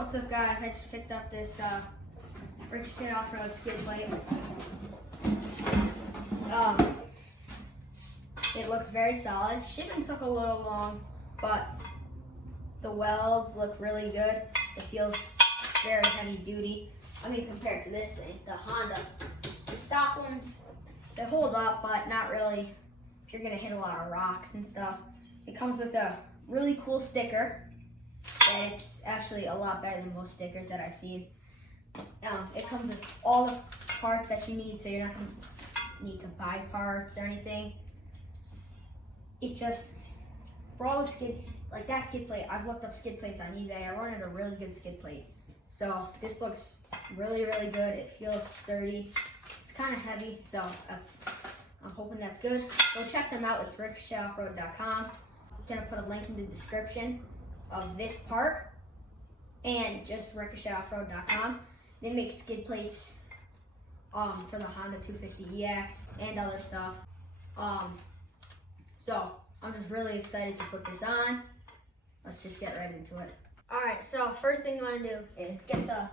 What's up, guys? I just picked up this Ricochet off-road skid plate. It looks very solid. Shipping took a little long, but the welds look really good. It feels very heavy duty. I mean, compared to this thing, the Honda. The stock ones, they hold up, but not really if you're gonna hit a lot of rocks and stuff. It comes with a really cool sticker. And it's actually a lot better than most stickers that I've seen. It comes with all the parts that you need, so you're not going to need to buy parts or anything. It just, for all the skid, like that skid plate, I've looked up skid plates on eBay. I wanted a really good skid plate. So this looks really, really good. It feels sturdy. It's kind of heavy, so I'm hoping that's good. Go check them out. It's ricochetoffroad.com. I'm going to put a link in the description of this part and just ricochetOffroad.com. They make skid plates for the Honda 250EX and other stuff. So I'm just really excited to put this on. Let's just get right into it. Alright, so first thing you want to do is get the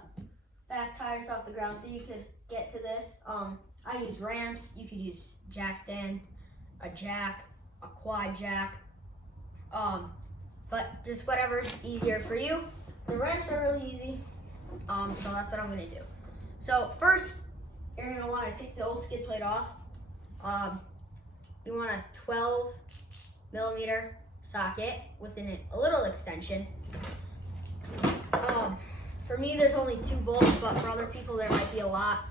back tires off the ground so you could get to this. I use ramps. You could use jack stand, a jack, a quad jack. But just whatever's easier for you. The ramps are really easy, so that's what I'm gonna do. So first, you're gonna wanna take the old skid plate off. You want a 12mm socket with a little extension. For me, there's only 2 bolts, but for other people, there might be a lot.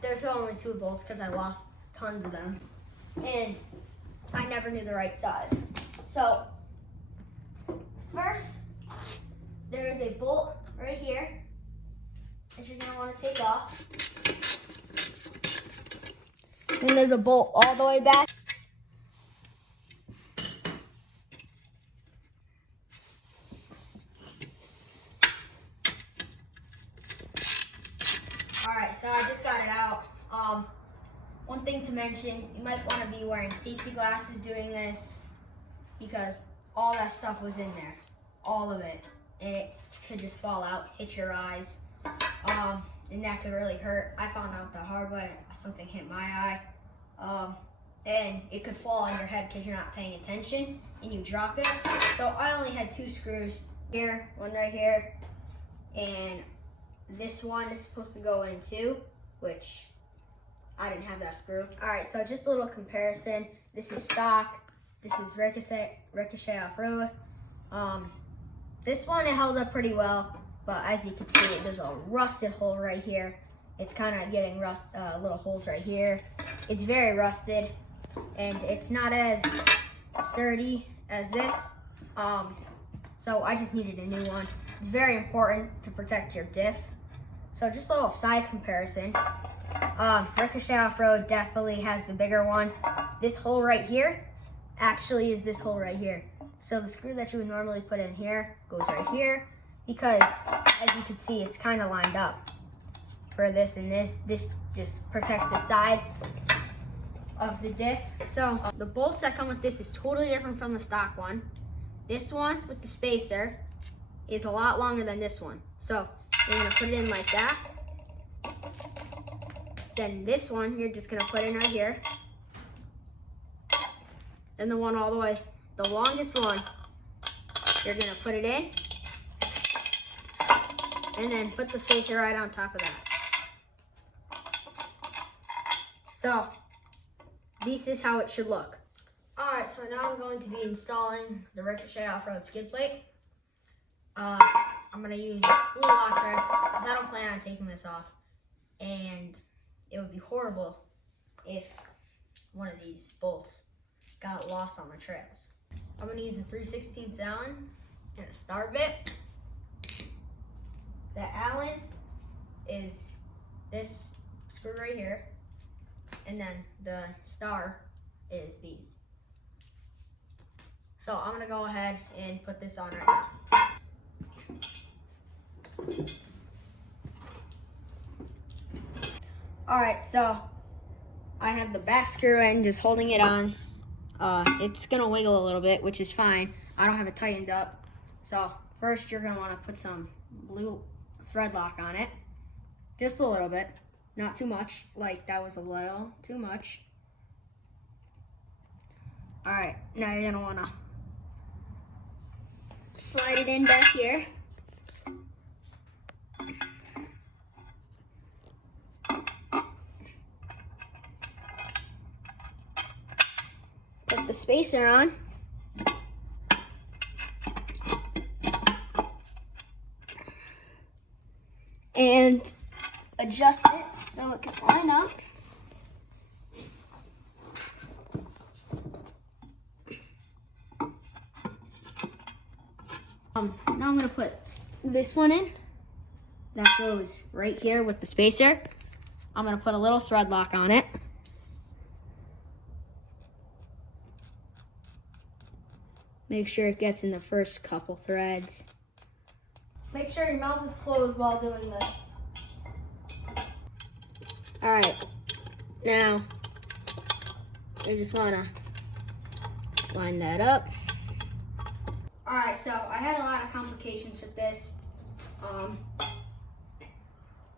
There's only 2 bolts because I lost tons of them, and I never knew the right size. So, first, there is a bolt right here that you're going to want to take off. And there's a bolt all the way back. Alright, so I just got it out. One thing to mention, you might want to be wearing safety glasses doing this because all that stuff was in there. All of it. And it could just fall out, hit your eyes, and that could really hurt. I found out the hard way. Something hit my eye, and it could fall on your head because you're not paying attention and you drop it. So I only had 2 screws here, one right here, and this one is supposed to go in too, which I didn't have that screw. All right, so just a little comparison. This is stock. This is Ricochet Off-Road. This one, it held up pretty well, but as you can see, there's a rusted hole right here. It's kind of getting little holes right here. It's very rusted, and it's not as sturdy as this. So I just needed a new one. It's very important to protect your diff. So just a little size comparison. Ricochet Off-Road definitely has the bigger one. This hole right here actually is this hole right here. So the screw that you would normally put in here goes right here because, as you can see, it's kind of lined up for this and this. This just protects the side of the diff. So the bolts that come with this is totally different from the stock one. This one with the spacer is a lot longer than this one. So you're gonna put it in like that. Then this one, you're just gonna put in right here. Then the one all the way, the longest one, you're gonna put it in, and then put the spacer right on top of that. So, this is how it should look. Alright, so now I'm going to be installing the Ricochet Off-Road skid plate. I'm gonna use blue lock thread because I don't plan on taking this off. And it would be horrible if one of these bolts got lost on the trails. I'm gonna use a 3/16 Allen and a star bit. The Allen is this screw right here, and then the star is these. So I'm gonna go ahead and put this on right now. Alright, so I have the back screw in, just holding it on. It's gonna wiggle a little bit, which is fine. I don't have it tightened up. So first you're gonna wanna put some blue thread lock on it. Just a little bit, not too much, like that was a little too much. All right, now you're gonna wanna slide it in back here. Put the spacer on. And adjust it so it can line up. Now I'm gonna put this one in. That goes right here with the spacer. I'm gonna put a little thread lock on it. Make sure it gets in the first couple threads. Make sure your mouth is closed while doing this. All right, now you just wanna line that up. All right, so I had a lot of complications with this.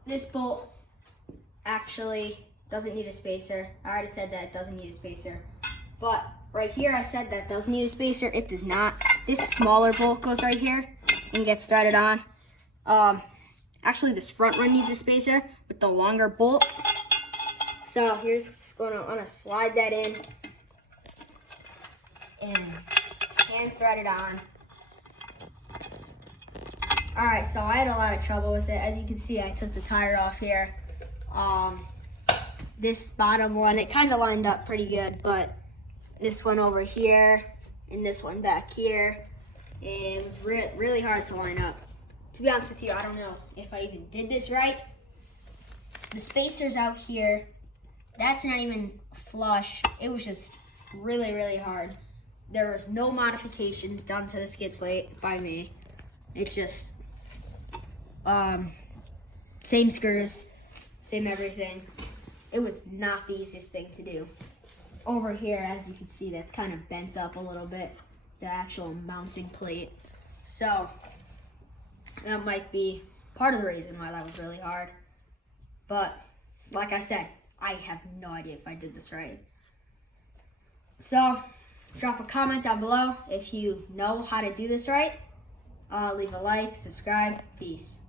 This bolt actually doesn't need a spacer. I already said that it doesn't need a spacer. But right here I said that does need a spacer. It does not. This smaller bolt goes right here and gets threaded on. Actually this front one needs a spacer with the longer bolt. So here's gonna slide that in and hand thread it on. All right, so I had a lot of trouble with it. As you can see, I took the tire off here. This bottom one, it kind of lined up pretty good, but this one over here and this one back here, it was really hard to line up. To be honest with you, I don't know if I even did this right. The spacer's out here. That's not even flush. It was just really hard. There was no modifications done to the skid plate by me. It's just same screws, same everything. It was not the easiest thing to do. Over here, as you can see, that's kind of bent up a little bit, the actual mounting plate. So that might be part of the reason why that was really hard. But like I said, I have no idea if I did this right. So drop a comment down below if you know how to do this right. Leave a like, subscribe, peace.